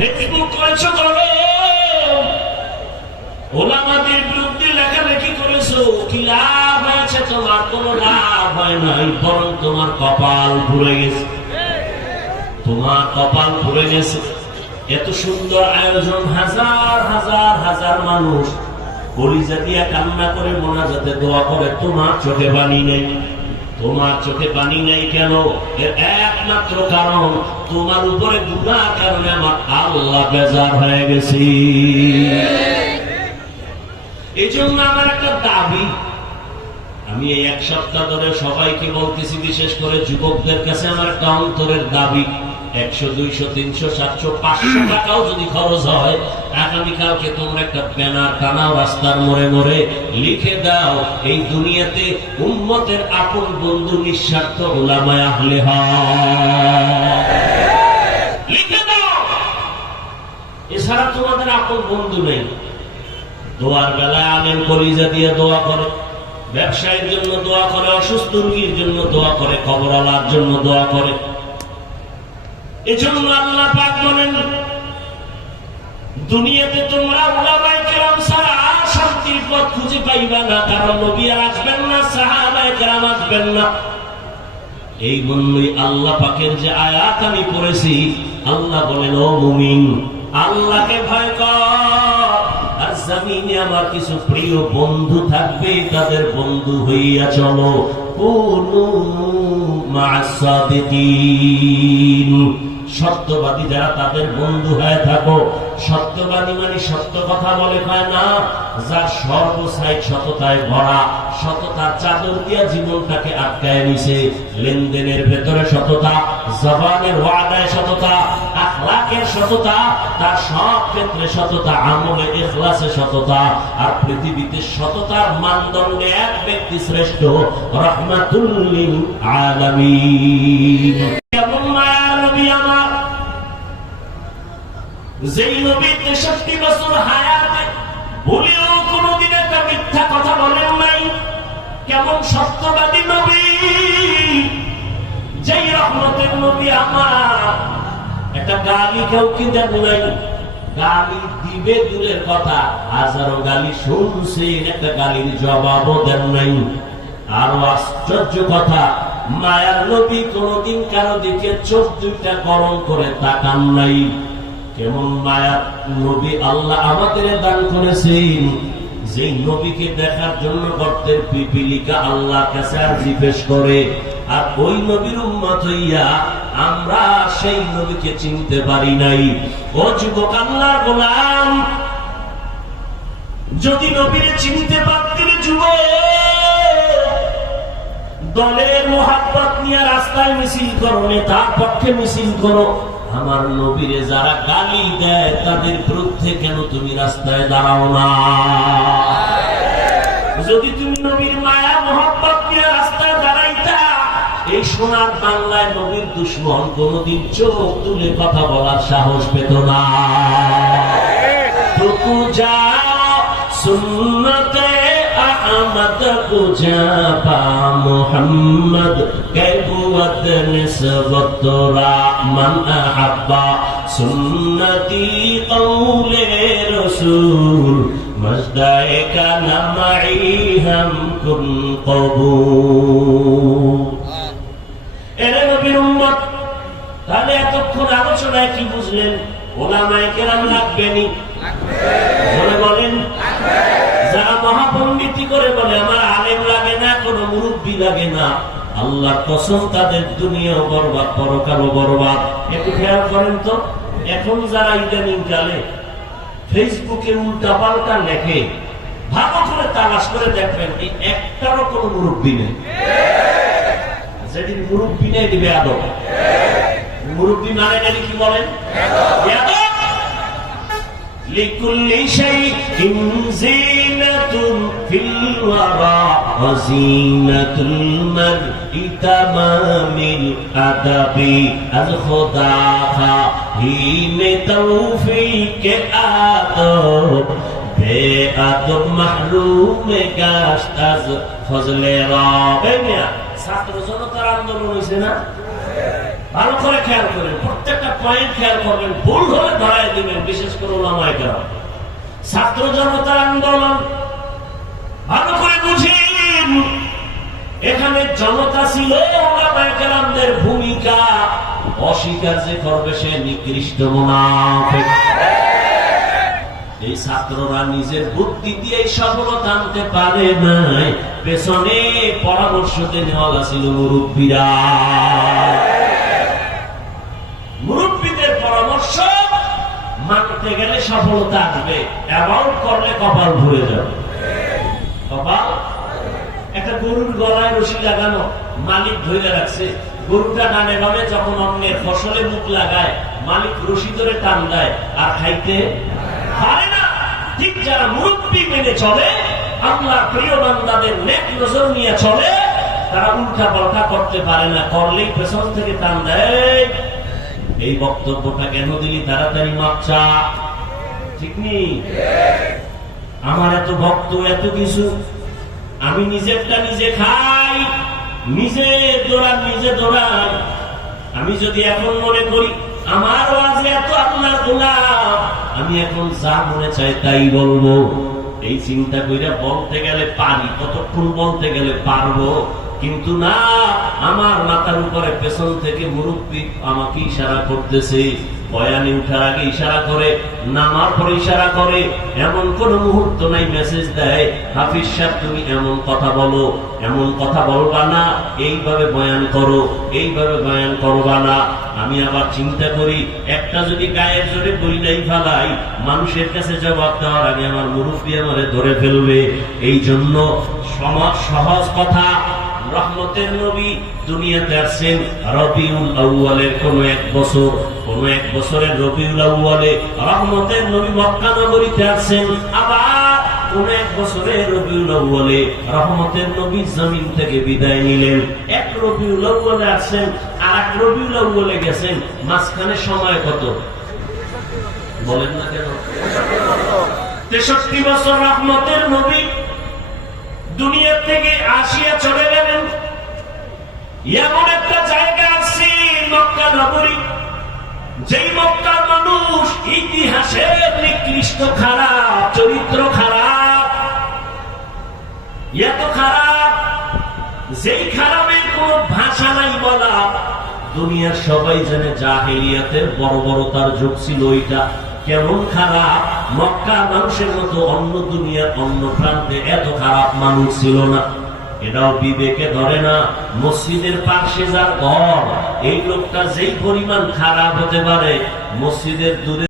Facebook করেছো করো, ওলামাদের বিরুদ্ধে লেখালেখি করেছো, কি লাভ হয়েছে? তোমার কোনো লাভ হয় নাই, বরং তোমার কপাল পুড়ে গেছে, তোমার কপাল পুড়ে গেছে। এত সুন্দর আয়োজন, হাজার হাজার হাজার মানুষ কলিজা দিয়া কান্না করে মোনাজাতে দোয়া করে, তোমার চোখে পানি নেই। তোমার চোখে পানি নেই কেন? এর একমাত্র কারণ, তোমার উপরে গুনাহ কারণে আমার আল্লাহ বেজার হয়ে গেছে। এই জন্য আমার একটা দাবি, আমি এই এক সপ্তাহ ধরে সবাইকে বলতেছি, বিশেষ করে যুবকদের কাছে আমার একটা অন্তরের দাবি, 100, 200, 300, 700, 500 টাকাও যদি খরচ হয়, আগামীকালকে তোমরা একটা ব্যানার টানাও রাস্তার মোড়ে মোড়ে, লিখে দাও, এই দুনিয়াতে উম্মতের আপন বন্ধু নিঃস্বার্থ উলামায়ে আহলে হক, লিখে দাও। এছাড়া তোমাদের আপন বন্ধু নেই। দোয়ার বেলায় আলেম কলিজা দিয়ে দোয়া করে, ব্যবসায়ের জন্য দোয়া করে, অসুস্থ রোগীর জন্য দোয়া করে, কবরওয়ালার জন্য দোয়া করে। এজন্য আল্লাহ পাক বলেন, দুনিয়াতে তোমরা উলামায়ে কেরাম ছাড়া শান্তির পথ খুঁজে পাইবা না, কারণ নবী আর আসবেন না, সাহাবায়ে কেরাম আসবেন না। এই জন্যই আল্লাহ পাকের যে আয়াত আমি পড়েছি, আল্লাহ বলেন, ও মুমিন, আল্লাহকে ভয় কর, আর জমিনে আমার কিছু প্রিয় বন্ধু থাকবে, তাদের বন্ধু হইয়া চলো। কুনু মা'আস সাদিকিন, সত্যবাদী যারা, তাদের বন্ধু হয়ে থাকো। সত্যবাদী মানে সত্য কথা বলে হয় না, যার সর্বসাইড সততায় ভরা, সততার চাদর দিয়া জীবনটাকে আটকায় নিছে। লেনদেনের ভেতরে সততা, জবানের ওয়াদায় সততা, আখলাকের সততা, তার সব ক্ষেত্রে সততা, আমলে ইখলাসে সততা। আর পৃথিবীতে সততার মানদণ্ডে এক ব্যক্তি শ্রেষ্ঠ, রাহমাতুল লিল আলামিন। কেমন মায়ার নবী আমার, যেই নবী 63 বছর হায়াতে ভুলেও কোনদিন একটা মিথ্যা কথা বলেন নাই। কেমন সত্যবাদী নবী, যেই রহমতের নবী আমার, একটা গালি কাউকে দেন নাই। গালি দিবে দূরের কথা, হাজারো গালি শুনছেন, একটা গালির জবাবও দেন নাই। আরো আশ্চর্য কথা, মায়ার নবী কোনদিন কারো দিকে চোখ দুইটা গরম করে তাকান নাই। কেমন মায়ার নবী আল্লাহ আমাদের দান করেছেন, যে নবীকে দেখার জন্য গর্তের পিপিলিকা আল্লাহর কাছে আরজি পেশ করে। আর ওই নবীর উম্মত হইয়া আমরা সেই নবীকে চিনতে পারি নাই। ও যুবক, আল্লাহর গোলাম, যদি নবীরে চিনতে পারতেন, যুবক, দলের মোহাব্বত নিয়ে রাস্তায় মিছিল করো, নেতার পক্ষে মিছিল করো। আমার নবীরে যারা গালি দেয়, তাদের বিরুদ্ধে কেন তুমি রাস্তায় দাঁড়াও না? যদি তুমি নবীর মায়া মোহাব্বত নিয়ে রাস্তায় দাঁড়াইতা, এই সোনার বাংলায় নবীর দুশ্মন কোনদিন চোখ তুলে কথা বলার সাহস পেত না। তবু যা সুন্নতে আহমদ বুঝা পা মুহাম্মদ কেবুয়ত নিসবত মান আহাব্বা সুন্নতি কওলে রাসূল মজদায়ে কানা মাই হাম কুন কবুল। এরে নবীর উম্মত, তাহলে এতক্ষণ আলোচনায় কি বুঝলেন? ওলামায়ে কেরাম লাগবেনি, বলে বলেন, যারা মহাপণ্ডিতি করে বলে আমার আলেম লাগে না, কোন মুরব্বী লাগে না, আল্লাহর কসম তাদের দুনিয়াও বরবাদ, পরকালও বরবাদ। একটু খেয়াল করেন তো, এখন যারা ইদানিং কালে ফেসবুকে উল্টা পাল্টা লেখে, ভালো করে তালাশ করে দেখবেন, এই একটারও কোন মুরব্বী নেই। যেদিন মুরব্বী নেই, দিবে আদব। মুরব্বী মানে নাকি কি বলেন? لكل شيء زينة في الورى وزينة المرء تمام الأدب الخدا خاهين توفيق آدب বেআদব মাহরুমে গাশত আজ ফজলে রব। ছাত্র জনতার আন্দোলন হয়েছে না? ভালো করে খেয়াল করেন, প্রত্যেকটা পয়েন্ট খেয়াল করবেন, ভুল হলে ধরাই দিবেন, বিশেষ করে ওলামায়ে কেরাম। ছাত্র জনতার আন্দোলন ভালো করে বুঝেন, এখানে জনতা ছিল, ওলামায়ে কেরামদের ভূমিকা অস্বীকার যে করবে সে নিকৃষ্ট মুনাফিক। এই ছাত্ররা নিজের বুদ্ধি দিয়ে সফলতা আনতে পারে নাই, পেছনে পরামর্শ দেওয়ালা ছিল মুরব্বীরা। মুরব্বীদের পরামর্শ মানতে গেলে সফলতা আসবে, অ্যাবাউট করলে কপাল ভরে যাবে। কপাল, একটা গরুর গলায় রশি লাগানো, মালিক ধরে রাখছে, গরুটা ডানে বামে যখন অন্যের ফসলে মুখ লাগায়, মালিক রশি ধরে টান দেয় আর খাইতে পারে না। ঠিক যারা মুরব্বী মেনে চলে, আল্লাহর প্রিয় বান্দাদের নেক নজর নিয়ে চলে, তারা উল্টা পাল্টা করতে পারে না, করলেই পেছন থেকে টান দেয়। এই বক্তব্যটা কেন দিলি, তাড়াতাড়ি মাপ চা, ঠিক নেই? আমার এত ভক্ত, এত কিছু, আমি নিজেরটা নিজে খাই, নিজে দৌড়ান। আমি যদি এখন মনে করি আমার ওয়াজে এত আপনার গোলাম, আমি এখন যা মনে চাই তাই বলবো, এই চিন্তা কইরা বলতে গেলে পারি, কতক্ষণ বলতে গেলে পারবো, কিন্তু না, আমার মাথার উপরে পেছন থেকে মুরব্বী আমাকে ইশারা করতেছে, বয়ানে উঠার আগে ইশারা করে, নামার পরে ইশারা করে, এমন কোন মুহূর্ত নাই মেসেজ দেয়, হাফিজ সাহেব তুমি এমন কথা বলো, এমন কথা বলবা না, এইভাবে বয়ান করো, এইভাবে বয়ান করবা না। আমি আবার চিন্তা করি, একটা যদি গায়ের জোরে বইলাই ফেলাই, মানুষের কাছে জবাব দেওয়ার আগে আমার মুরব্বী আমারে ধরে ফেলবে। এই জন্য সহজ কথা, রহমতের নবী দুনিয়াতে আসছেন রবিউল আউয়ালের কোন এক বছরের রবিউল আউয়ালে রহমতের নবী মক্কা নগরীতে আসছেন, আবার কোন এক বছরের রবিউল আউয়ালে রহমতের নবী জমিন থেকে বিদায় নিলেন। এক রবিউল আউয়ালে আসছেন, আর এক রবিউল আউয়ালে গেছেন, মাঝখানে সময় কত বলেন না কেন? 63 বছর রহমতের নবী দুনিয়া থেকে আসিয়া চলে গেলেন। এমন একটা জায়গা আছে মক্কা নগরী, যেই মক্কার মানুষ ইতিহাসের নিকৃষ্ট, খারাপ চরিত্র, খারাপ, এত খারাপ, যেই খারাপের কোন ভাষা নাই বলা। দুনিয়ার সবাই জানে জাহেলিয়াতের বর্বরতার যুগ ছিল ওইটা, কেমন খারাপ। মক্কা মানুষের মতো অন্য দুনিয়ার অন্য প্রান্তে এত খারাপ মানুষ ছিল না, এটাও বিবেকে ধরে না। মসজিদের পাশে যার ঘর, এই লোকটা যেই পরিমাণ খারাপ হতে পারে, মসজিদের দূরে